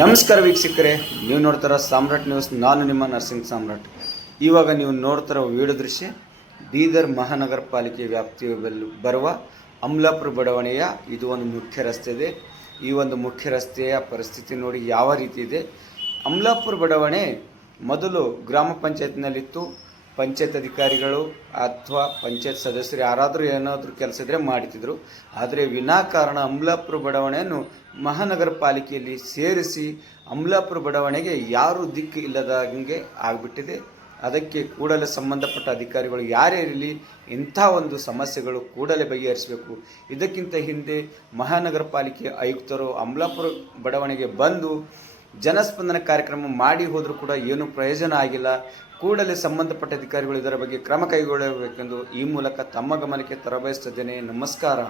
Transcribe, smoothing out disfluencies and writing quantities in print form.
ನಮಸ್ಕಾರ ವೀಕ್ಷಕರೇ, ನೀವು ನೋಡ್ತಾರ ಸಾಮ್ರಾಟ್ ನ್ಯೂಸ್. ನಾನು ನಿಮ್ಮ ನರ್ಸಿಂಗ್ ಸಾಮ್ರಾಟ್. ಇವಾಗ ನೀವು ನೋಡ್ತಾರ ವಿಡಿಯೋ ದೃಶ್ಯ ಬೀದರ್ ಮಹಾನಗರ ಪಾಲಿಕೆ ವ್ಯಾಪ್ತಿಯ ಬರುವ ಅಮಲಾಪುರ ಬಡಾವಣೆಯ ಇದು ಒಂದು ಮುಖ್ಯ ರಸ್ತೆ ಇದೆ. ಈ ಒಂದು ಮುಖ್ಯ ರಸ್ತೆಯ ಪರಿಸ್ಥಿತಿ ನೋಡಿ ಯಾವ ರೀತಿ ಇದೆ. ಅಮಲಾಪುರ ಬಡಾವಣೆ ಮೊದಲು ಗ್ರಾಮ ಪಂಚಾಯತ್ನಲ್ಲಿತ್ತು. ಪಂಚಾಯತ್ ಅಧಿಕಾರಿಗಳು ಅಥವಾ ಪಂಚಾಯತ್ ಸದಸ್ಯರು ಯಾರಾದರೂ ಏನಾದರೂ ಕೆಲಸ ಇದ್ದರೆ ಮಾಡ್ತಿದ್ರು. ಆದರೆ ವಿನಾಕಾರಣ ಅಮಲಾಪುರ ಬಡಾವಣೆಯನ್ನು ಮಹಾನಗರ ಪಾಲಿಕೆಯಲ್ಲಿ ಸೇರಿಸಿ ಅಮಲಾಪುರ ಬಡಾವಣೆಗೆ ಯಾರೂ ದಿಕ್ಕು ಇಲ್ಲದಂಗೆ ಆಗಿಬಿಟ್ಟಿದೆ. ಅದಕ್ಕೆ ಕೂಡಲೇ ಸಂಬಂಧಪಟ್ಟ ಅಧಿಕಾರಿಗಳು ಯಾರೇ ಇರಲಿ ಇಂಥ ಒಂದು ಸಮಸ್ಯೆಗಳು ಕೂಡಲೇ ಬಗೆಹರಿಸಬೇಕು. ಇದಕ್ಕಿಂತ ಹಿಂದೆ ಮಹಾನಗರ ಪಾಲಿಕೆ ಆಯುಕ್ತರು ಅಮಲಾಪುರ ಬಡಾವಣೆಗೆ ಬಂದು ಜನಸ್ಪಂದನ ಕಾರ್ಯಕ್ರಮ ಮಾಡಿ ಹೋದರೂ ಕೂಡ ಏನೂ ಪ್ರಯೋಜನ ಆಗಿಲ್ಲ. ಕೂಡಲೇ ಸಂಬಂಧಪಟ್ಟ ಅಧಿಕಾರಿಗಳು ಇದರ ಬಗ್ಗೆ ಕ್ರಮ ಕೈಗೊಳ್ಳಬೇಕೆಂದು ಈ ಮೂಲಕ ತಮ್ಮ ಗಮನಕ್ಕೆ ತರಬಯಸುತ್ತಿದ್ದೇನೆ. ನಮಸ್ಕಾರ.